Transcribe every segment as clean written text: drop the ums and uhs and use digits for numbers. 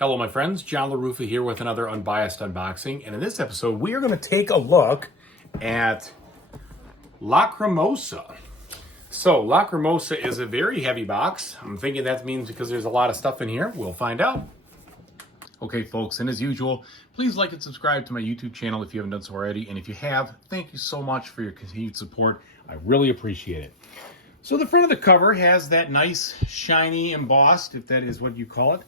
Hello my friends, John LaRuffa here with another Unbiased unboxing, and in this episode we are going to take a look at Lacrimosa. So Lacrimosa is a very heavy box. I'm thinking that means because there's a lot of stuff in here. We'll find out. Okay folks, and as usual, please like and subscribe to my YouTube channel if you haven't done so already, and if you have, thank you so much for your continued support. I really appreciate it. So the front of the cover has that nice shiny embossed, if that is what you call it,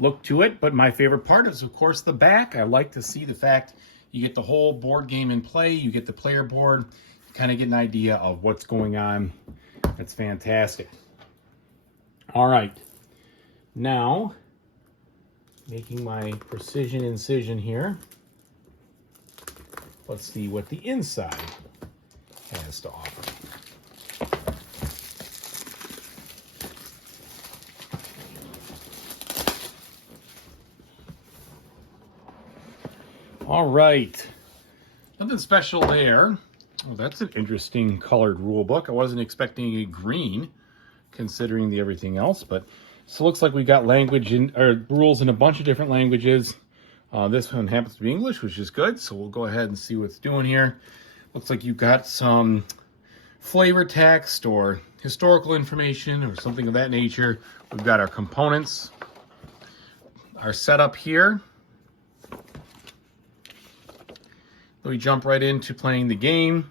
look to it, but my favorite part is of course the back. I like to see the fact you get the whole board game in play, you get the player board, you kind of get an idea of what's going on. That's fantastic. All right, now making my precision incision here, let's see what the inside has to offer. All right, nothing special there. Well, that's an interesting colored rule book. I wasn't expecting a green, considering the everything else, but so it looks like we got language in or rules in a bunch of different languages. This one happens to be English, which is good. So we'll go ahead and see what it's doing here. Looks like you've got some flavor text or historical information or something of that nature. We've got our components, our setup here. We jump right into playing the game.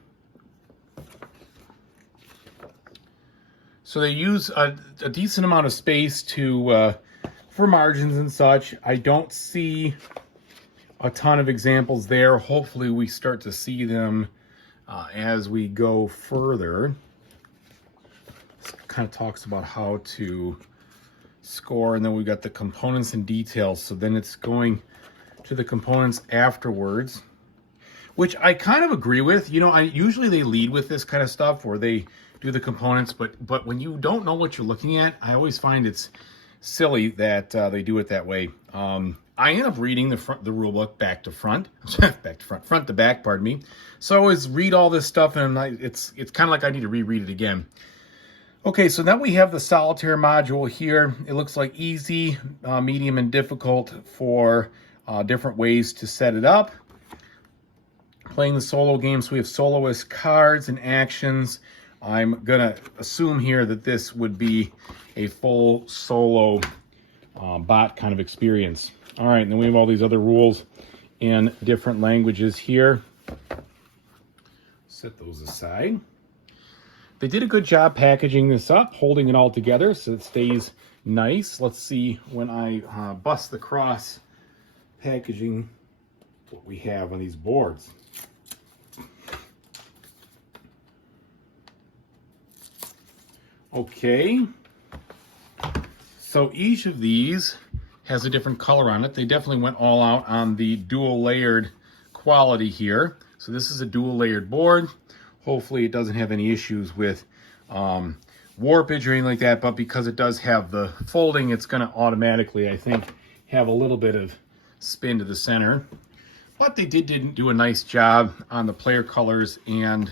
So they use a decent amount of space to for margins and such. I don't see a ton of examples there. Hopefully we start to see them as we go further. This kind of talks about how to score, and then we've got the components and details. So then it's going to the components afterwards, which I kind of agree with. You know, usually they lead with this kind of stuff where they do the components, but when you don't know what you're looking at, I always find it's silly that they do it that way. I end up reading the rule book back to front, front to back, pardon me. So I always read all this stuff, and it's kind of like I need to reread it again. Okay, so now we have the solitaire module here. It looks like easy, medium, and difficult for different ways to set it up. Playing the solo game, so we have soloist cards and actions. I'm gonna assume here that this would be a full solo bot kind of experience. All right, and then we have all these other rules in different languages here. Set those aside. They did a good job packaging this up, holding it all together so it stays nice. Let's see when I bust the cross packaging what we have on these boards. Okay, so each of these has a different color on it. They definitely went all out on the dual layered quality here. So this is a dual layered board. Hopefully it doesn't have any issues with warpage or anything like that, but because it does have the folding, it's gonna automatically, I think, have a little bit of spin to the center. But they didn't do a nice job on the player colors and,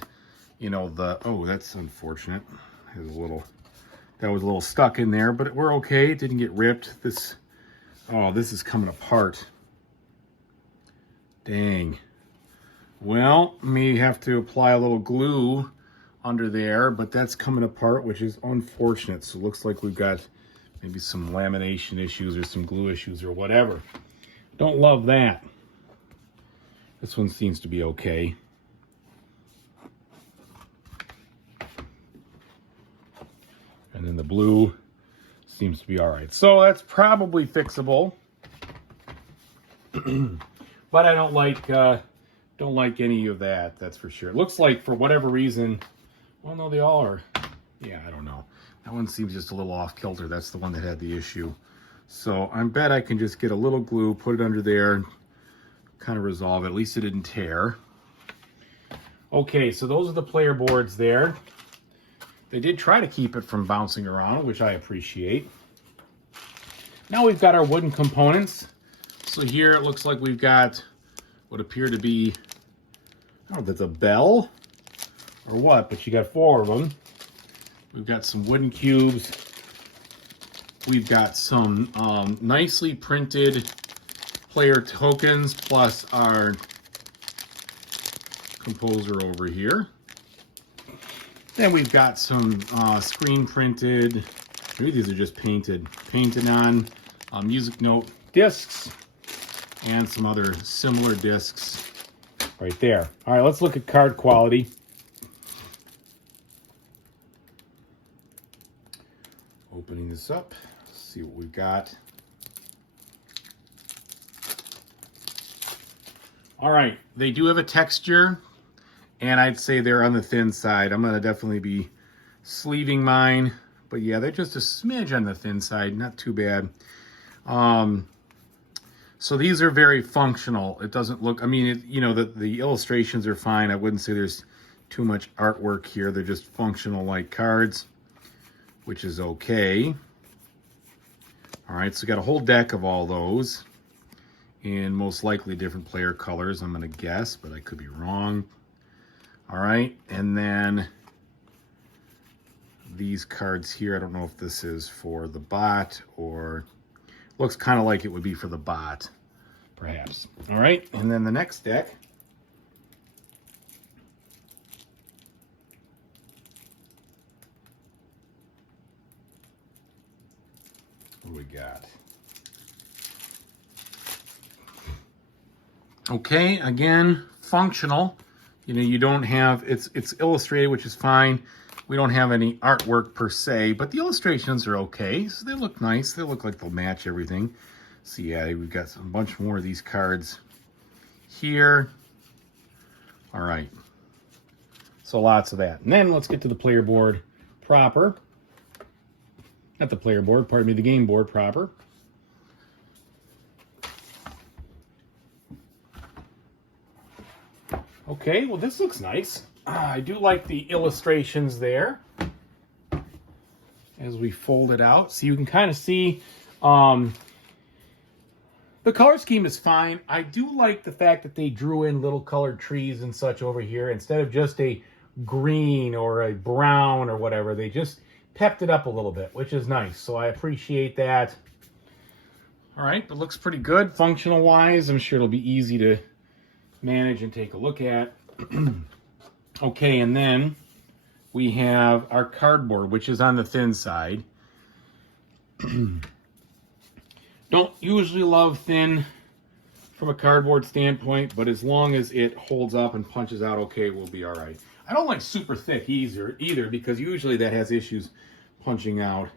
you know, oh, that's unfortunate. There's a little, that was a little stuck in there, but we're okay. It didn't get ripped. This is coming apart. Dang. Well, may have to apply a little glue under there, but that's coming apart, which is unfortunate. So it looks like we've got maybe some lamination issues or some glue issues or whatever. Don't love that. This one seems to be okay. And then the blue seems to be all right. So that's probably fixable. But I don't like any of that, that's for sure. It looks like for whatever reason, well, no, they all are. Yeah, I don't know. That one seems just a little off kilter. That's the one that had the issue. So I bet I can just get a little glue, put it under there, kind of resolve it. At least it didn't tear. Okay, so those are the player boards there. They did try to keep it from bouncing around, which I appreciate. Now we've got our wooden components. So here it looks like we've got what appear to be, I don't know if that's a bell or what, but you got 4 of them. We've got some wooden cubes. we've got some nicely printed player tokens plus our composer over here. Then we've got some screen printed, maybe these are just painted on music note discs and some other similar discs right there. All right, let's look at card quality. Opening this up, see what we've got. All right, they do have a texture, and I'd say they're on the thin side. I'm gonna definitely be sleeving mine, but yeah, they're just a smidge on the thin side, not too bad. So these are very functional. It doesn't look, I mean, you know, the illustrations are fine. I wouldn't say there's too much artwork here. They're just functional like cards, which is okay. All right, so we got a whole deck of all those in most likely different player colors, I'm gonna guess, but I could be wrong. All right, and then these cards here, I don't know if this is for the bot or looks kind of like it would be for the bot, perhaps. All right, and then the next deck. What do we got? Okay, again, functional. You know, you don't have, it's illustrated, which is fine. We don't have any artwork per se, but the illustrations are okay. So they look nice. They look like they'll match everything. So yeah, we've got a bunch more of these cards here. All right. So lots of that. And then let's get to the player board proper. Not the player board, pardon me, the game board proper. Okay, well this looks nice. I do like the illustrations there as we fold it out. So you can kind of see the color scheme is fine. I do like the fact that they drew in little colored trees and such over here instead of just a green or a brown or whatever. They just pepped it up a little bit, which is nice. So I appreciate that. All right, but looks pretty good functional wise. I'm sure it'll be easy to manage and take a look at. Okay, and then we have our cardboard, which is on the thin side. Don't usually love thin from a cardboard standpoint, but as long as it holds up and punches out okay, we'll be all right. I don't like super thick either because usually that has issues punching out.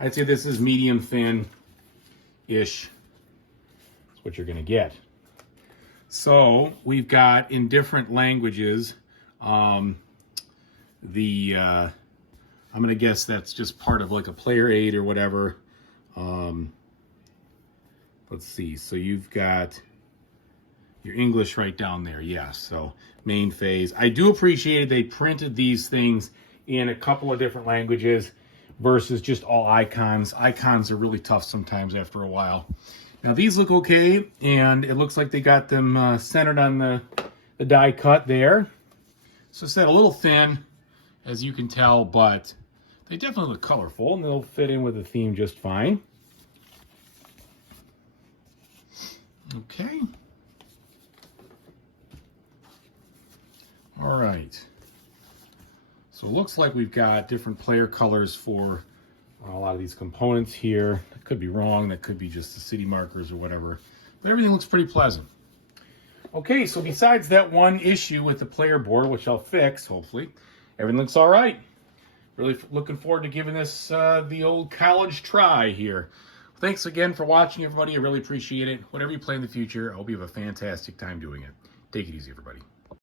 I'd say this is medium thin-ish. That's what you're gonna get. So we've got in different languages, I'm gonna guess that's just part of like a player aid or whatever. Let's see, so you've got your English right down there, yeah, so main phase. I do appreciate they printed these things in a couple of different languages versus just all icons. Icons are really tough sometimes after a while. Now these look okay, and it looks like they got them centered on the die cut there. So it's a little thin, as you can tell, but they definitely look colorful, and they'll fit in with the theme just fine. Okay. All right. So it looks like we've got different player colors for a lot of these components here. That could be wrong. That could be just the city markers or whatever. But everything looks pretty pleasant. Okay, so besides that one issue with the player board, which I'll fix, hopefully, everything looks all right. Really looking forward to giving this the old college try here. Thanks again for watching, everybody. I really appreciate it. Whatever you play in the future, I hope you have a fantastic time doing it. Take it easy, everybody.